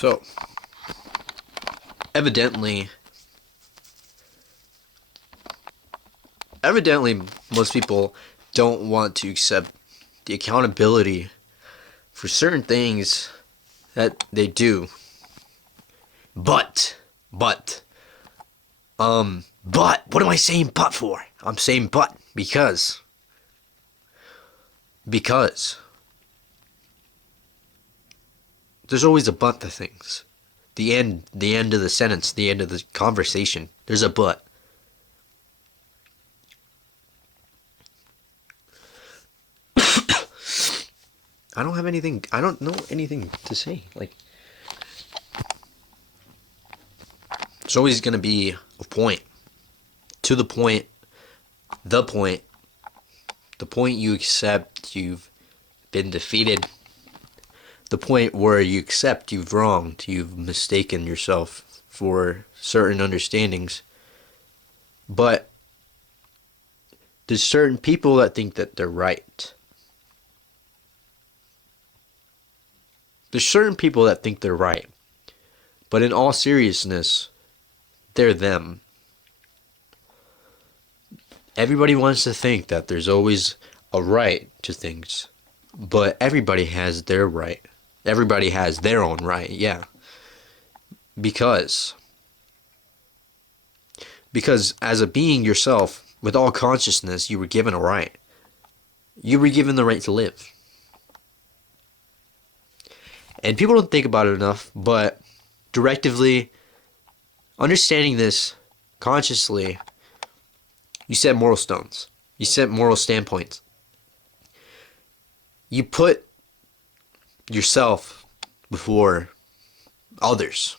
So, evidently, most people don't want to accept the accountability for certain things that they do. But, what am I saying but for? I'm saying but because there's always a but to things. The end of the sentence, the end of the conversation, there's a but. I don't know anything to say. Like, there's always going to be a point. To the point, the point you accept you've been defeated, the point where you accept you've wronged, you've mistaken yourself for certain understandings. But there's certain people that think that they're right. There's certain people that think they're right. But in all seriousness, they're them. Everybody wants to think that there's always a right to things. But everybody has their right. Everybody has their own right, yeah. Because as a being yourself, with all consciousness, you were given a right. You were given the right to live. And people don't think about it enough, but directively, understanding this consciously, you set moral stones. You set moral standpoints. You put yourself before others.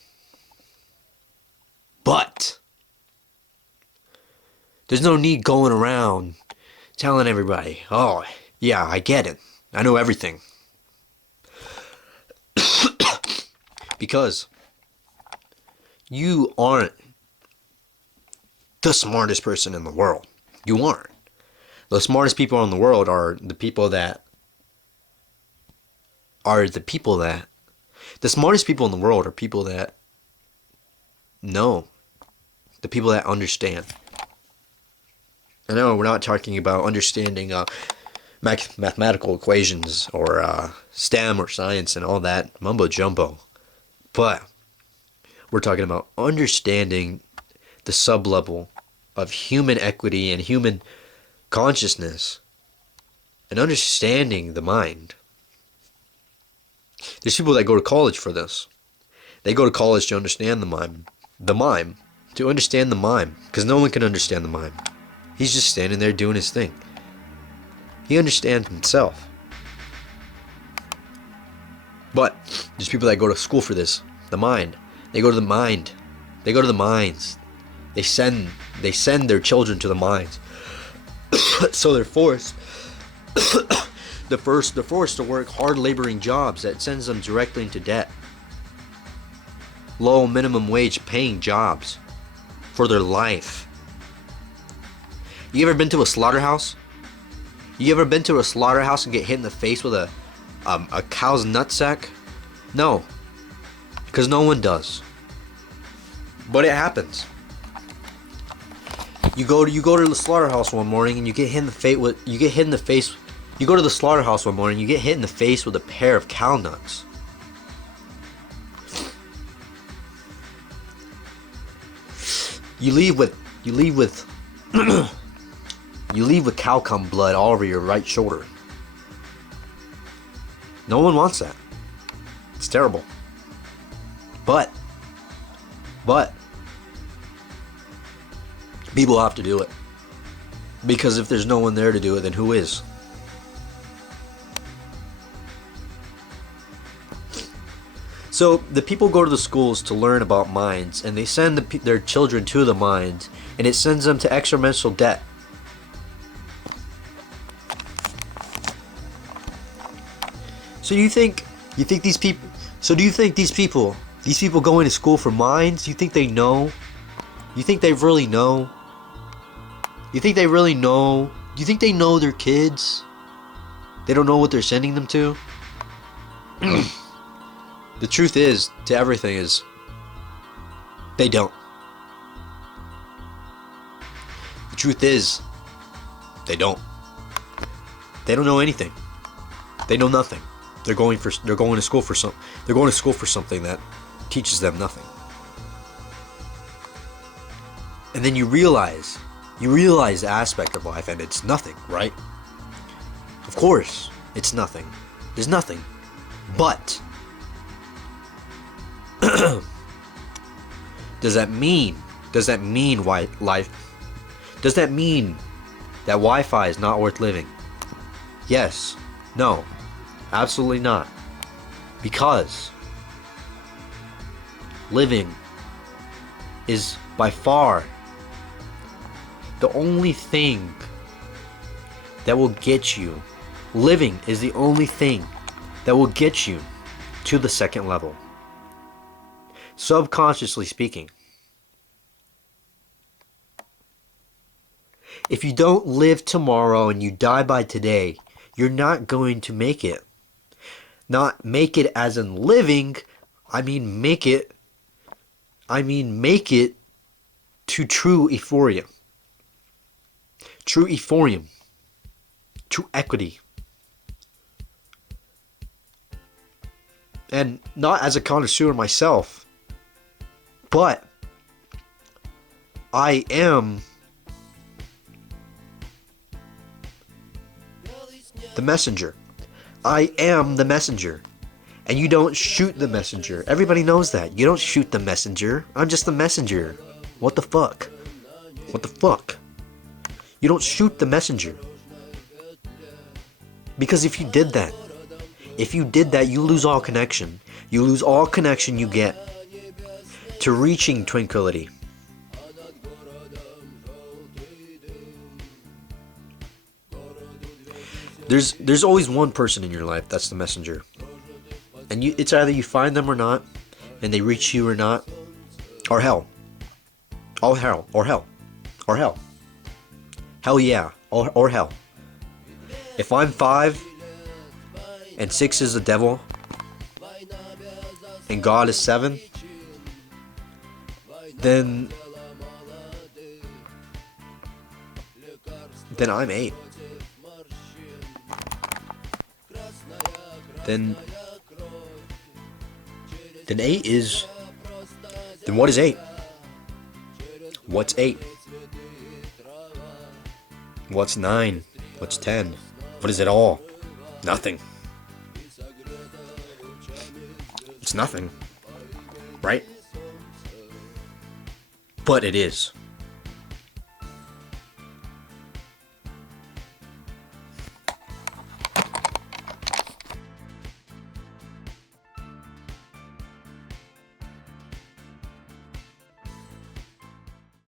But there's no need going around telling everybody, oh, yeah, I get it. I know everything. Because you aren't the smartest person in the world. You aren't. The smartest people in the world are the people that the smartest people in the world are people that know. The people that understand. I know we're not talking about understanding mathematical equations or STEM or science and all that mumbo jumbo. But we're talking about understanding the sub-level of human equity and human consciousness and understanding the mind. There's people that go to college for this. They go to college to understand the mime. To understand the mime. Because no one can understand the mime. He's just standing there doing his thing. He understands himself. But there's people that go to school for this. The mind. They go to the mind. They go to the mines. They send their children to the mines. So they're forced. They're forced to work hard laboring jobs that sends them directly into debt. Low minimum wage paying jobs for their life. You ever been to a slaughterhouse? You ever been to a slaughterhouse and get hit in the face with a cow's nutsack? No. Because no one does. But it happens. You go to the slaughterhouse one morning and you get hit in the face. You go to the slaughterhouse one morning, you get hit in the face with a pair of cow nuts. You leave with cow cum blood all over your right shoulder. No one wants that. It's terrible. But people have to do it. Because if there's no one there to do it, then who is? So the people go to the schools to learn about mines, and they send their children to the mines, and it sends them to exponential debt. So do you think these people? So do you think these people going to school for mines? You think they know? You think they really know? You think they really know? Do you think they know their kids? They don't know what they're sending them to? The truth is, to everything is, they don't. The truth is, they don't. They don't know anything. They know nothing. They're going to school for something that teaches them nothing. And then you realize the aspect of life, and it's nothing, right? Of course, it's nothing. There's nothing. But does that mean why life? Does that mean that Wi-Fi is not worth living? Yes. No. Absolutely not. Because living is by far the only thing that will get you. Living is the only thing that will get you to the second level. Subconsciously speaking. If you don't live tomorrow and you die by today, you're not going to make it. Not make it as in living, I mean make it to true euphoria. True euphorium. True equity. And not as a connoisseur myself, but I am the messenger. I am the messenger. And you don't shoot the messenger. Everybody knows that. You don't shoot the messenger. I'm just the messenger. What the fuck? What the fuck? You don't shoot the messenger. Because if you did that, you lose all connection. You lose all connection you get to reaching tranquility. There's always one person in your life that's the messenger. And it's either you find them or not, and they reach you or not, or hell. Or hell. Or hell. Or hell. Hell yeah. Or hell. If I'm 5 and 6 is the devil and God is 7, then I'm 8. Then 8 is... Then what is 8? What's 8? What's 9? What's 10? What is it all? Nothing. It's nothing. Right? But it is.